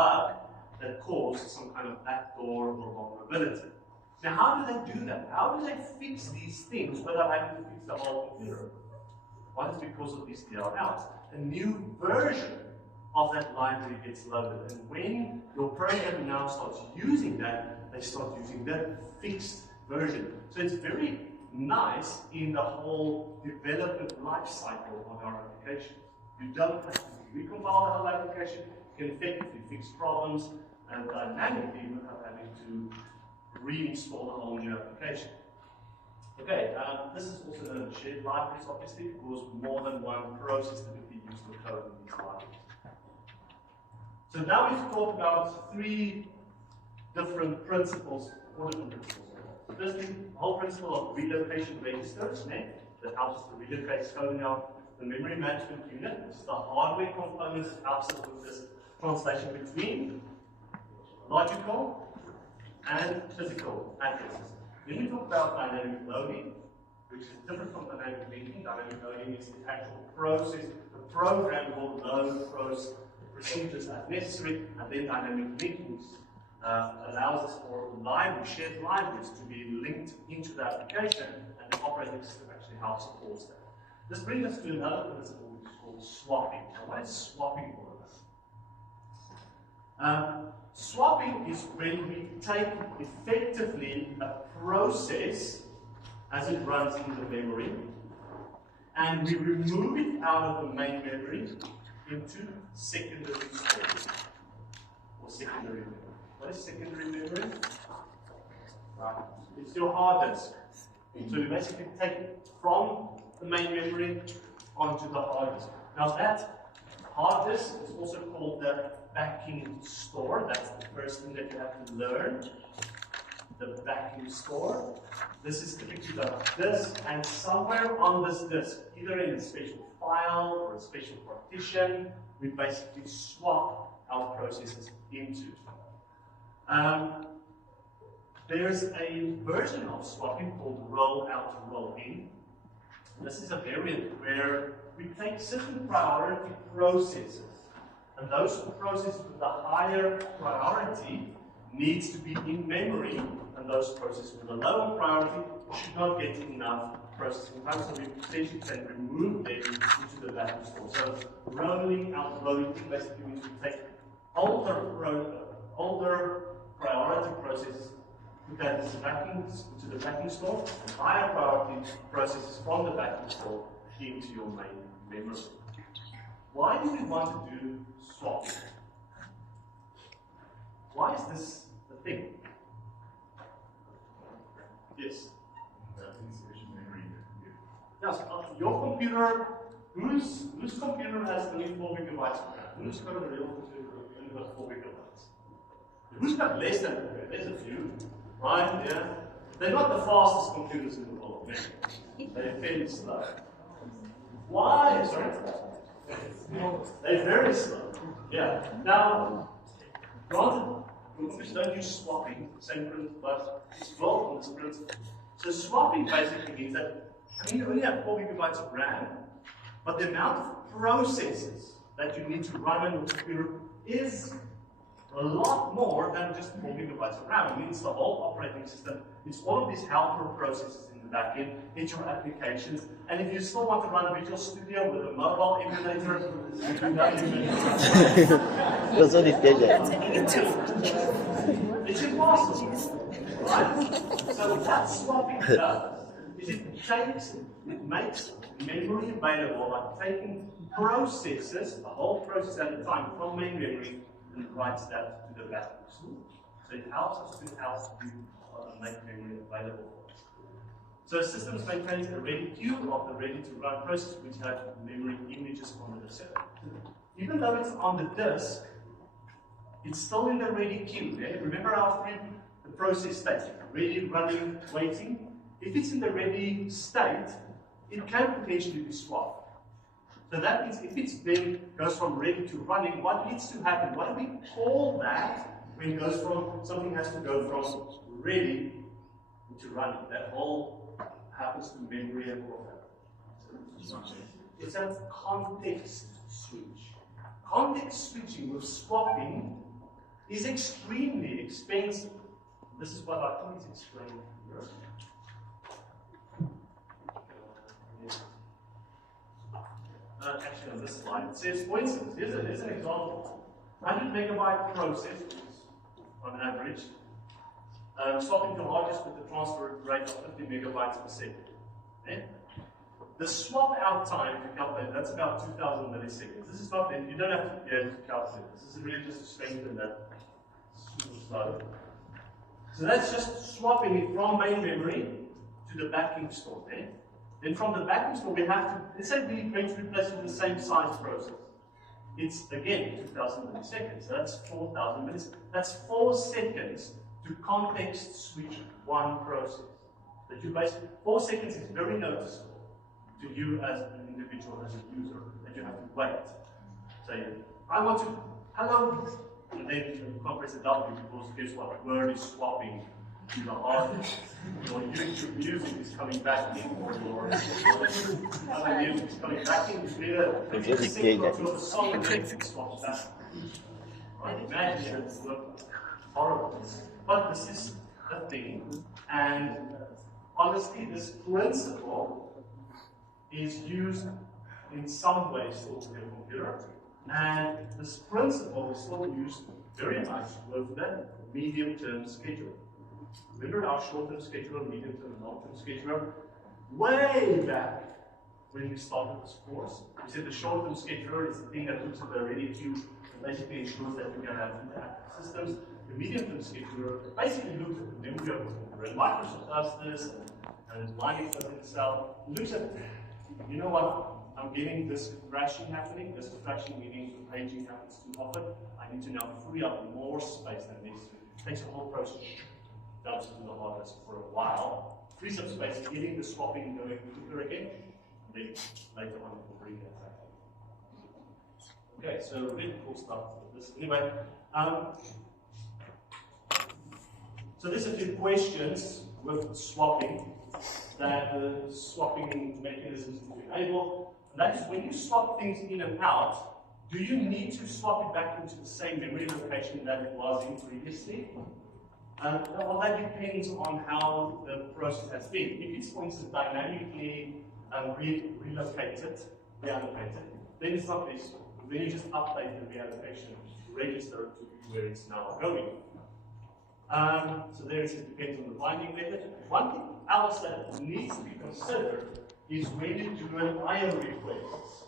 bug that caused some kind of backdoor or vulnerability. Now, how do they do that? How do they fix these things without having to fix the whole computer? Well, it's because of these DLLs. A new version of that library gets loaded, and when your program now starts using that, they start using that fixed version. So it's very nice in the whole development life cycle of our applications. You don't have to recompile the whole application. You can effectively fix problems and dynamically without having to reinstall the whole new application. Okay, this is also known as shared libraries, obviously, because more than one process that could be used for coding these libraries. So now we've talked about three different principles, four different principles. Firstly, the whole principle of relocation registers, that helps us to relocate code in the memory management unit, which is the hardware component that helps us with this translation between logical and physical addresses. Then we talk about dynamic loading, which is different from dynamic linking. Dynamic loading is the actual process. The program will load procedures as necessary, and then dynamic linking allows us for shared libraries to be linked into the application, and the operating system actually helps support that. This brings us to another principle which is called swapping. Now, what is swapping all about? Swapping is when we take effectively a process as it runs in the memory, and we remove it out of the main memory into secondary storage or secondary memory. What is secondary memory? Right. It's your hard disk. So you basically take it from the main memory onto the hard disk. Now that hard disk is also called the backing store. That's the first thing that you have to learn. The backing store. This is typically the disk, and somewhere on this disk, either in a special file or a special partition, we basically swap our processes into. There's a version of swapping called roll out, roll in. This is a variant where we take certain priority processes, and those processes with the higher priority needs to be in memory, and those processes with a lower priority should not get enough processing time, so we potentially can remove them into the backing store. So rolling out, rolling in basically means we take older priority processes, put that into the backing store, and higher priority processes from the backing store into your main memory. Why do we want to do swapping? Why is this a thing? Yes? Insufficient memory. Yes, your computer, whose computer has only 4 gigabytes of RAM? Who's got a real computer only got 4 gigabytes? Who's got less than 4 gigabytes? There's a few, right? Yeah. They're not the fastest computers in the world, man. They're fairly slow. Why? Sorry? They're very slow. Yeah. Now, granted, computers don't use swapping, same principle, but it's built on this principle. So swapping basically means that, you only have 4 gigabytes of RAM, but the amount of processes that you need to run on your computer is a lot more than just 4 gigabytes of RAM. It means the whole operating system. It's all of these helper processes in the back end, it's your applications. And if you still want to run Visual Studio with a mobile emulator, you can That's what it did. It's impossible, right? So what swapping does is it makes memory available, like taking processes, the whole process at a time from main memory, and writes that to the backing store. So it helps us to make memory available for us. So systems maintains a ready queue of the ready-to-run process, which have memory images on the disk. Even though it's on the disk, it's still in the ready queue. Okay? Remember our the process states: ready, running, waiting. If it's in the ready state, it can potentially be swapped. So that means if it's then goes from ready to running, what needs to happen? What do we call that when it goes from, something has to go from ready to running? That all happens to memory and all that. It's a context switch. Context switching with swapping is extremely expensive. This is what I think is explained here. Actually, on this slide, it says, for instance, here's an example. 100 megabyte process, on average, swapping the hardest with the transfer rate of 50 megabytes per second. Okay? The swap out time to calculate, that's about 2,000 milliseconds. This is not, you don't have to be able to calculate this. This is really just to strengthen that super slow. So that's just swapping it from main memory to the backing store. Okay? Then from the backing store, we have to, let's say we're going to replace it with the same size process. It's again 2,000 milliseconds. So that's 4,000 milliseconds. That's 4 seconds to context switch one process. That you basically 4 seconds is very noticeable to you as an individual, as a user, that you have to wait. Say, I want to, hello, and then you can't press a W because guess what? Word is swapping to the hard disk. Your YouTube music is coming back in, or your other music is coming back in. You better sing to a song and then it swaps back. Right? Imagine it look horrible. But this is a thing, and honestly, this principle is used in some ways still with your computer, and this principle is still used very much with the medium-term schedule. Remember our short-term scheduler, medium-term, and long-term scheduler? Way back when we started this course, we said the short-term scheduler is the thing that looks at the ready queue and basically ensures that we're going to have interactive systems. The medium-term scheduler basically looks at the memory of the computer, and Microsoft does this, and Linux does it itself. It looks at, you know what, I'm getting this crashing happening. This crashing meaning the paging happens too often. I need to now free up more space than necessary. It takes a whole process, dumps it to the hard disk for a while, frees up space, getting the swapping going quicker again, and then later on it will bring that back. Okay, so really cool stuff with this. Anyway, so there's a few questions with swapping that the swapping mechanisms to enable. And that is when you swap things in and out, do you need to swap it back into the same memory location that it was in previously? Well, that depends on how the process has been. If it's, for instance, dynamically relocated, reallocated, then it's not this. Then you just update the reallocation register to where it's now going. So there it depends on the binding method. One thing else that needs to be considered is when you do an IO request.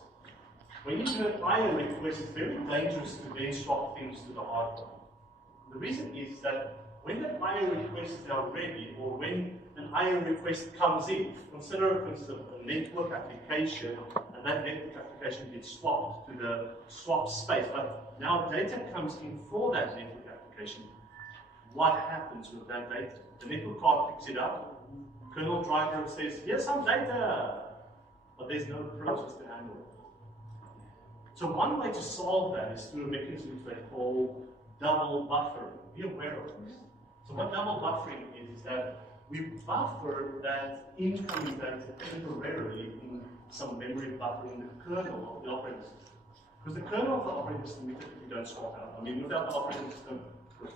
When you do an IO request, it's very dangerous to then swap things to the hard drive. The reason is that when the IO requests are ready, or when an IO request comes in, consider for instance a network application, and that network application gets swapped to the swap space. But now data comes in for that network application. What happens with that data? The network card picks it up, kernel driver says, here's some data, but there's no process to handle it. So one way to solve that is through a mechanism they call double buffering. Be aware of this. So what double buffering is that we buffer that incoming data temporarily in some memory buffer in the kernel of the operating system. Because the kernel of the operating system we typically don't swap out. I mean, without the operating system, your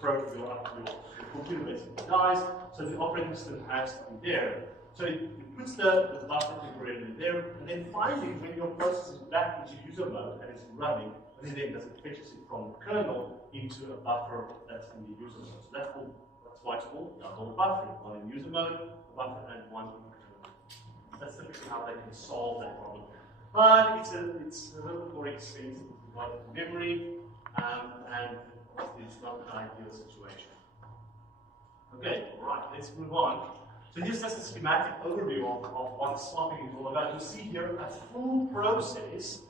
computer basically dies, so the operating system has to be there. So it puts the buffer temporarily there, and then finally, when your process is back into user mode and it's running, and then does it fetches it from the kernel into a buffer that's in the user mode. So that's why it's called double buffering. One in user mode, buffer, and one in kernel mode. That's typically how they can solve that problem. But it's a little more expensive with regard to memory, and it's not an ideal situation. Okay, all right, let's move on. So here's just a schematic overview of what swapping is all about. You see here a full process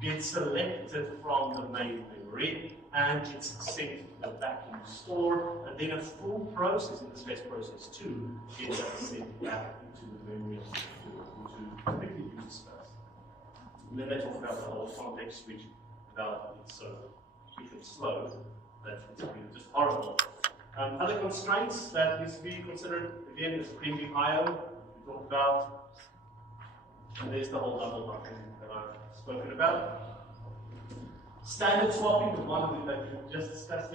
gets selected from the main memory and it's sent to the backing store, and then a full process, in this case process 2, gets sent back into the memory to typically user space. And then they talk about the whole context switch, about it, so if it's slow, that it's really just horrible. Other constraints that need to be considered, again, is premium IO, we talked about, and there's the whole double buffering that I've spoken about. Standard swapping, the one that we just discussed here.